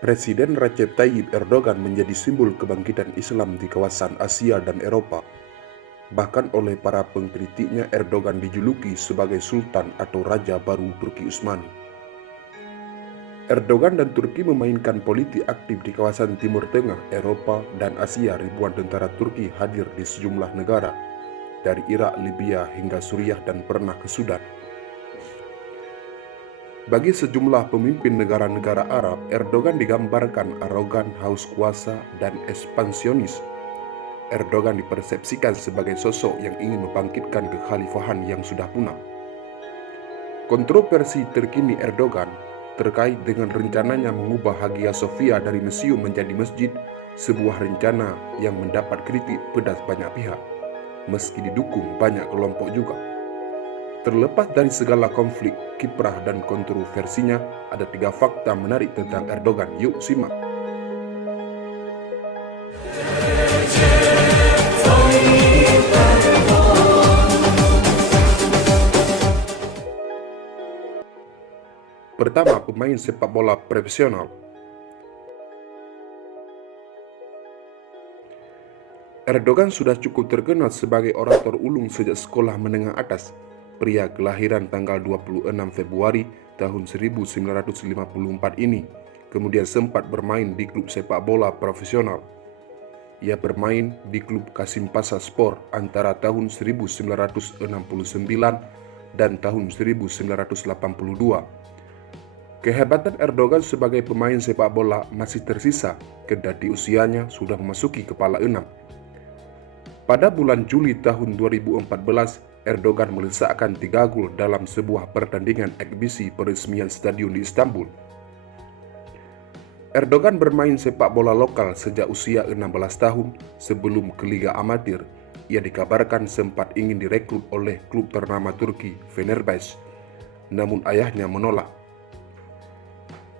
Presiden Recep Tayyip Erdogan menjadi simbol kebangkitan Islam di kawasan Asia dan Eropa. Bahkan oleh para pengkritiknya, Erdogan dijuluki sebagai Sultan atau Raja baru Turki Utsmani. Erdogan dan Turki memainkan politik aktif di kawasan Timur Tengah, Eropa, dan Asia. Ribuan tentara Turki hadir di sejumlah negara, dari Irak, Libya, hingga Suriah, dan pernah ke Sudan. Bagi sejumlah pemimpin negara-negara Arab, Erdogan digambarkan arogan, haus kuasa, dan ekspansionis. Erdogan dipersepsikan sebagai sosok yang ingin membangkitkan kekhalifahan yang sudah punah. Kontroversi terkini Erdogan terkait dengan rencananya mengubah Hagia Sophia dari museum menjadi masjid, sebuah rencana yang mendapat kritik pedas banyak pihak, meski didukung banyak kelompok juga. Terlepas dari segala konflik, kiprah, dan kontroversinya, ada 3 fakta menarik tentang Erdogan. Yuk simak. Pertama, pemain sepak bola profesional. Erdogan sudah cukup terkenal sebagai orator ulung sejak sekolah menengah atas. Pria kelahiran tanggal 26 Februari tahun 1954 ini kemudian sempat bermain di klub sepak bola profesional. Ia bermain di klub Kasimpasa Sport antara tahun 1969 dan tahun 1982. Kehebatan Erdogan sebagai pemain sepak bola masih tersisa kendati usianya sudah memasuki kepala 6. Pada bulan Juli tahun 2014, Erdogan melesakkan 3 gol dalam sebuah pertandingan eksibisi peresmian stadion di Istanbul. Erdogan bermain sepak bola lokal sejak usia 16 tahun. Sebelum ke Liga Amatir, ia dikabarkan sempat ingin direkrut oleh klub ternama Turki, Fenerbahce, namun ayahnya menolak.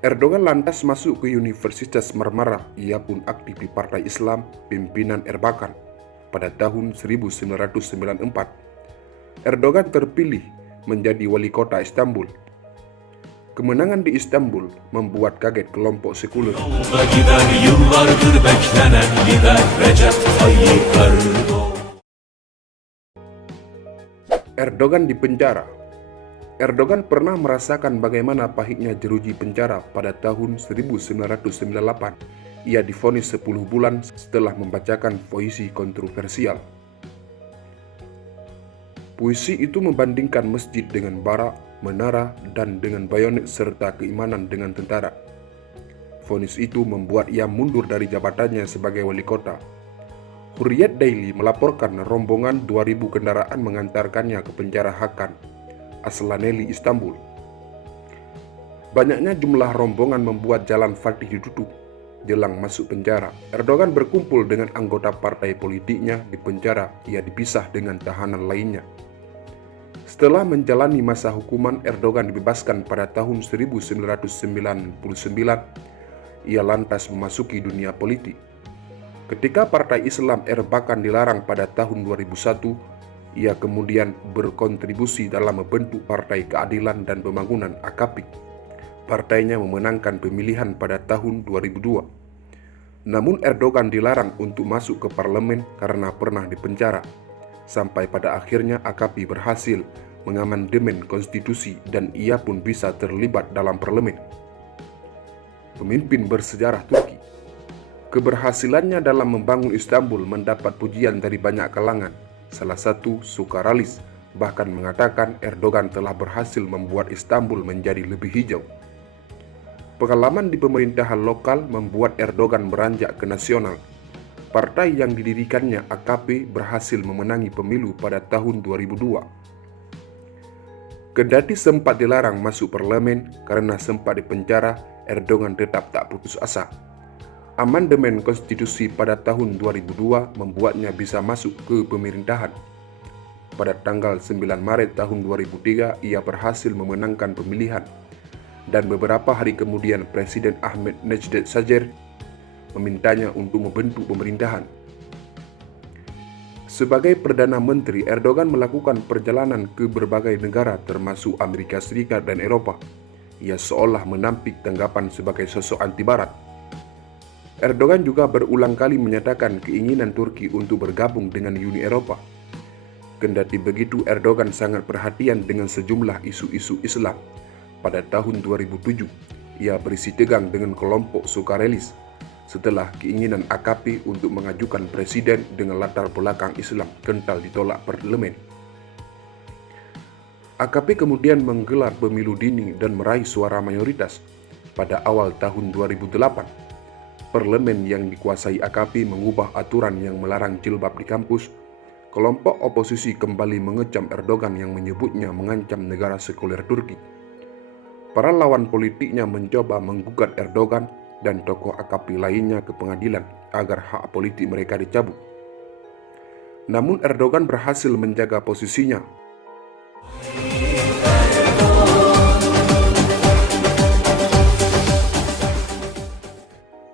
Erdogan lantas masuk ke Universitas Marmara. Ia pun aktif di Partai Islam pimpinan Erbakan. Pada tahun 1994, Erdogan terpilih menjadi wali kota Istanbul. Kemenangan di Istanbul membuat kaget kelompok sekuler. Erdogan di penjara. Erdogan pernah merasakan bagaimana pahitnya jeruji penjara pada tahun 1998. Ia divonis 10 bulan setelah membacakan puisi kontroversial. Puisi itu membandingkan masjid dengan barak, menara, dan dengan bayonet serta keimanan dengan tentara. Vonis itu membuat ia mundur dari jabatannya sebagai wali kota. Hurriyet Daily melaporkan rombongan 2.000 kendaraan mengantarkannya ke penjara Hakan, Aslaneli, Istanbul. Banyaknya jumlah rombongan membuat jalan Fatih ditutup. Jelang masuk penjara, Erdogan berkumpul dengan anggota partai politiknya di penjara. Ia dipisah dengan tahanan lainnya. Setelah menjalani masa hukuman, Erdogan dibebaskan pada tahun 1999. Ia lantas memasuki dunia politik. Ketika Partai Islam Erbakan dilarang pada tahun 2001, ia kemudian berkontribusi dalam membentuk Partai Keadilan dan Pembangunan (AKP). Partainya memenangkan pemilihan pada tahun 2002. Namun Erdogan dilarang untuk masuk ke parlemen karena pernah dipenjara. Sampai pada akhirnya AKP berhasil mengamandemen konstitusi dan ia pun bisa terlibat dalam parlemen. Pemimpin bersejarah Turki. Keberhasilannya dalam membangun Istanbul mendapat pujian dari banyak kalangan. Salah satu, Sukaralis, bahkan mengatakan Erdogan telah berhasil membuat Istanbul menjadi lebih hijau. Pengalaman di pemerintahan lokal membuat Erdogan beranjak ke nasional. Partai yang didirikannya, AKP, berhasil memenangi pemilu pada tahun 2002. Kendati sempat dilarang masuk parlemen karena sempat dipenjara, Erdogan tetap tak putus asa. Amandemen konstitusi pada tahun 2002 membuatnya bisa masuk ke pemerintahan. Pada tanggal 9 Maret tahun 2003, ia berhasil memenangkan pemilihan. Dan beberapa hari kemudian Presiden Ahmed Necdet Sajer memintanya untuk membentuk pemerintahan. Sebagai Perdana Menteri, Erdogan melakukan perjalanan ke berbagai negara termasuk Amerika Serikat dan Eropa. Ia seolah menampik tanggapan sebagai sosok anti Barat. Erdogan juga berulang kali menyatakan keinginan Turki untuk bergabung dengan Uni Eropa. Kendati begitu, Erdogan sangat perhatian dengan sejumlah isu-isu Islam. Pada tahun 2007, ia berisi tegang dengan kelompok sukarelis setelah keinginan AKP untuk mengajukan presiden dengan latar belakang Islam kental ditolak parlemen. AKP kemudian menggelar pemilu dini dan meraih suara mayoritas. Pada awal tahun 2008, parlemen yang dikuasai AKP mengubah aturan yang melarang jilbab di kampus. Kelompok oposisi kembali mengecam Erdogan yang menyebutnya mengancam negara sekuler Turki. Para lawan politiknya mencoba menggugat Erdogan dan tokoh AKP lainnya ke pengadilan agar hak politik mereka dicabut. Namun Erdogan berhasil menjaga posisinya.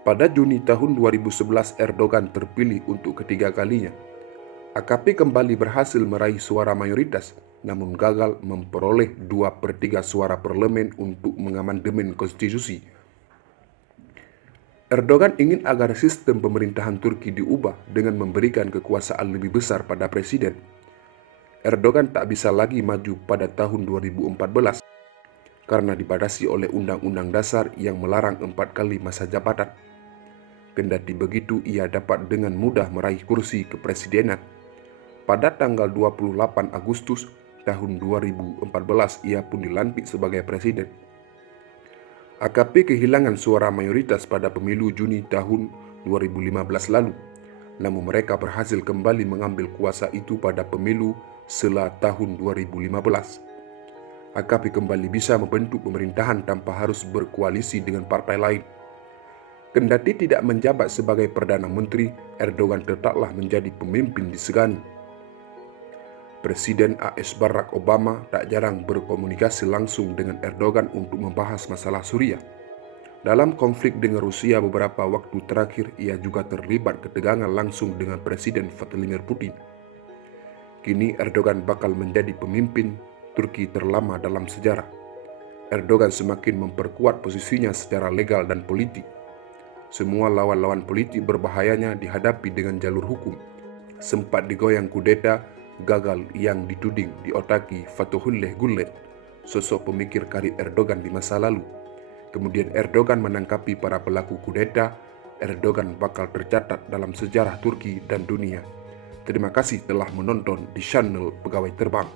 Pada Juni tahun 2011, Erdogan terpilih untuk ketiga kalinya. AKP kembali berhasil meraih suara mayoritas, namun gagal memperoleh 2/3 suara parlemen untuk mengamandemen konstitusi. Erdogan ingin agar sistem pemerintahan Turki diubah dengan memberikan kekuasaan lebih besar pada presiden. Erdogan tak bisa lagi maju pada tahun 2014 karena dibatasi oleh Undang-Undang Dasar yang melarang 4 kali masa jabatan. Kendati begitu, ia dapat dengan mudah meraih kursi kepresidenan. Pada tanggal 28 Agustus tahun 2014, ia pun dilantik sebagai presiden. AKP kehilangan suara mayoritas pada pemilu Juni tahun 2015 lalu, namun mereka berhasil kembali mengambil kuasa itu pada pemilu sela tahun 2015. AKP kembali bisa membentuk pemerintahan tanpa harus berkoalisi dengan partai lain. Kendati tidak menjabat sebagai Perdana Menteri, Erdogan tetaplah menjadi pemimpin disegani. Presiden AS Barack Obama tak jarang berkomunikasi langsung dengan Erdogan untuk membahas masalah Suriah. Dalam konflik dengan Rusia beberapa waktu terakhir, ia juga terlibat ketegangan langsung dengan Presiden Vladimir Putin. Kini Erdogan bakal menjadi pemimpin Turki terlama dalam sejarah. Erdogan semakin memperkuat posisinya secara legal dan politik. Semua lawan-lawan politik berbahayanya dihadapi dengan jalur hukum. Sempat digoyang kudeta gagal yang dituding diotaki Fethullah Gulen, sosok pemikir karib Erdogan di masa lalu. Kemudian Erdogan menangkapi para pelaku kudeta. Erdogan bakal tercatat dalam sejarah Turki dan dunia. Terima kasih telah menonton di channel Pegawai Terbang.